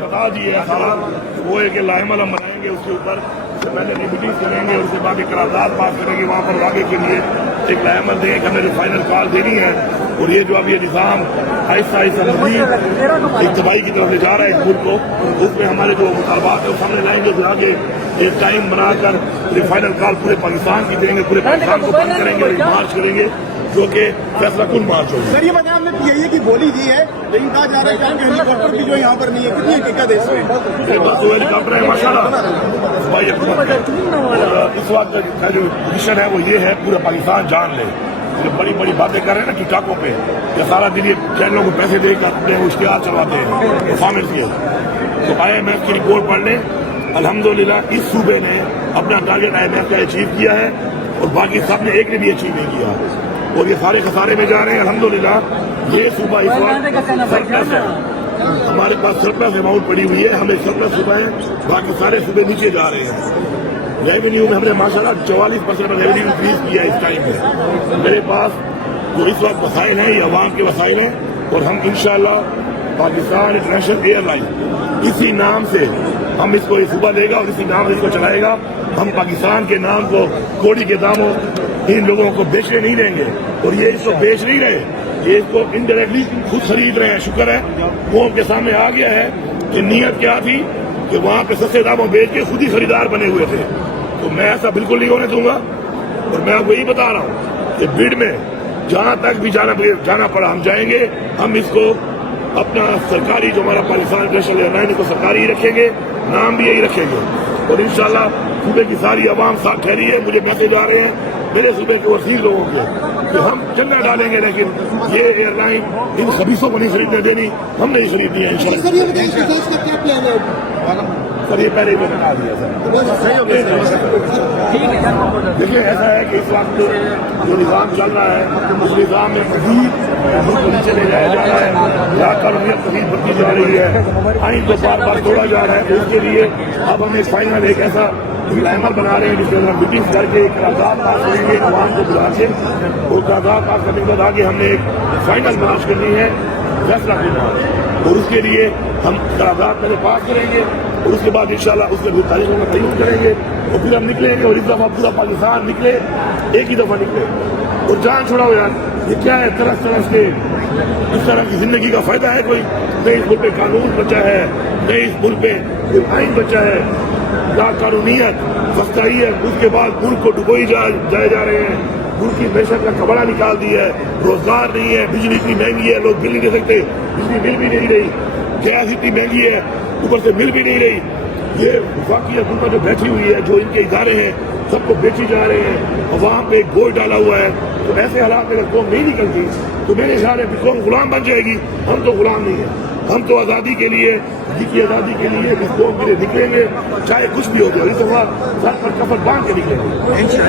بتا دیے سارا وہ ہے کہ لائحہ عمل بنائیں گے، اس کے اوپر اس سے پہلے میٹنگ کریں گے، اس کے بعد قرارداد پاس کریں گے، وہاں پر آگے کے لیے ایک لائحہ عمل دیں گے کہ ہمیں جو فائنل کال دینی ہے۔ اور یہ جو اب یہ نظام آہستہ آہستہ مزید اجتماعی کی طرف سے جا رہا ہے اس ملک کو، اس میں ہمارے جو مطالبات ہیں وہ سامنے لائیں گے، پھر آگے ایک ٹائم بنا کر پھر فائنل کال پورے پاکستان کی دیں گے، پورے پاکستان کو بند کریں گے اور مارچ کریں گے جو کہ فیصلہ کن مارچ ہوگی۔ سر یہ بتائیں، ہم نے PIA کی بولی دی ہے لیکن کہا جا رہا ہے کہ آپ کے ہیلی کاپٹر بھی جو یہاں پر نہیں ہے، کتنی حقیقت ہے اس میں؟ میرے پاس دو ہیلی کاپٹر ہے ماشاء اللہ بھائی حکومت ہے، اور اس وقت کا جو پوزیشن ہے وہ یہ ہے پورا پاکستان جان لے۔ جو بڑی بڑی باتیں کر رہے ہیں نا کہ ٹاکوں پہ کہ سارا دن یہ چینلوں کو پیسے دے کر اپنے اشتہار چلواتے ہیں پرفارمنس کے، تو IMF کی رپورٹ پڑھ لیں۔ الحمدللہ اس صوبے نے اپنا ٹارگیٹ IMF کا اچیو کیا ہے اور باقی سب نے ایک نے بھی اچیو نہیں کیا، اور یہ سارے خسارے میں جا رہے ہیں۔ الحمدللہ یہ صوبہ اس وقت سرپلس ہے، ہمارے پاس سرپلس اماؤنٹ پڑی ہوئی ہے، ہمیں سرپلس صوبہ ہے، باقی سارے صوبے نیچے جا رہے ہیں۔ ریونیو میں ہم نے ماشاءاللہ 44% ریونیو انکریز کیا ہے اس ٹائم میں۔ میرے پاس جو اس وقت وسائل ہیں یہ عوام کے وسائل ہیں، اور ہم انشاءاللہ پاکستان انٹرنیشنل ایئر لائن اسی نام سے ہم اس کو یہ صوبہ دے گا اور اسی نام سے اس کو چلائے گا۔ ہم پاکستان کے نام کو کوڑی کے داموں ان لوگوں کو بیچنے نہیں دیں گے، اور یہ اس کو بیچ نہیں رہے، یہ اس کو انڈائریکٹلی خود خرید رہے ہیں۔ شکر ہے قوم کے سامنے آ گیا ہے کہ نیت کیا تھی کہ وہاں پہ سستے داموں بیچ کے خود ہی خریدار بنے ہوئے تھے، تو میں ایسا بالکل نہیں ہونے دوں گا۔ اور میں آپ کو یہی بتا رہا ہوں کہ بڈ میں جہاں تک بھی جانا پڑا ہم جائیں گے، ہم اس کو اپنا سرکاری جو ہمارا پاکستان انٹرنیشنل ایئر لائن کو سرکاری ہی رکھیں گے، نام بھی یہی رکھیں گے، اور انشاءاللہ صوبے کی ساری عوام ساتھ ٹھہری ہے۔ مجھے میسج آ رہے ہیں میرے صوبے کے وسیع لوگوں کے کہ ہم چندہ ڈالیں گے لیکن یہ ایئر لائن ان خبیصوں کو نہیں خریدنے دینی، ہم نہیں خریدنی ہے انشاءاللہ۔ سر یہ پہلے ہی میں بتا دیا سر۔ دیکھیے ایسا ہے کہ اس وقت جو نظام چل رہا ہے اس نظام میں مزید ملک نیچے لے جایا جا رہا ہے، یا قانونیت مزید بڑھتی جا رہی ہے، آئین کو بار بار توڑا جا رہا ہے، تو اس کے لیے اب ہم ایک فائنل ایک ایسا عمل بنا رہے ہیں جس کے اندر میٹنگ کر کے قرارداد پاس کریں گے عوام کو بلا کے، اور قرارداد پاس کرنے کے بعد آگے ہم نے ایک فائنل مارچ کرنی ہے فیصلہ کے بعد، اور اس کے لیے ہم قرارداد پہلے پاس کریں گے اور اس کے بعد انشاءاللہ اس میں تاریخوں کا تعین کریں گے، اور پھر ہم نکلیں گے، اور اس دفعہ پورا پاکستان نکلے، ایک ہی دفعہ نکلے۔ اور جان چھوڑا ہو یار، یہ کیا ہے طرح طرح کے اس طرح کی زندگی کا فائدہ ہے کوئی؟ نہیں اس ملک پہ قانون بچا ہے، نہیں اس ملک پہ کوئی آئین بچا ہے، لا قانونیت سختائی ہے، اس کے بعد ملک کو ڈبوئی جائے جا رہے ہیں، ملک کی معیشت کا کبڑا نکال دیا ہے، روزگار نہیں ہے، بجلی اتنی مہنگی ہے لوگ بل نہیں دے سکتے، بجلی مل بھی نہیں رہی، گیس اتنی مہنگی ہے اوپر سے مل بھی نہیں رہی، یہ وفاقی حکومت جو بیٹھی ہوئی ہے، جو ان کے ادارے ہیں سب کو بیچی جا رہے ہیں، عوام پہ ایک بوجھ ڈالا ہوا ہے۔ تو ایسے حالات میں اگر قوم نہیں نکلتی تو میرے خیال ہے کہ قوم غلام بن جائے گی۔ ہم تو غلام نہیں ہیں، ہم تو آزادی کے لیے، ملک کی آزادی کے لیے اس قوم کے لیے نکلیں گے، چاہے کچھ بھی ہو جائے۔ اس دفعہ سر پر کفن باندھ کے نکلیں گے۔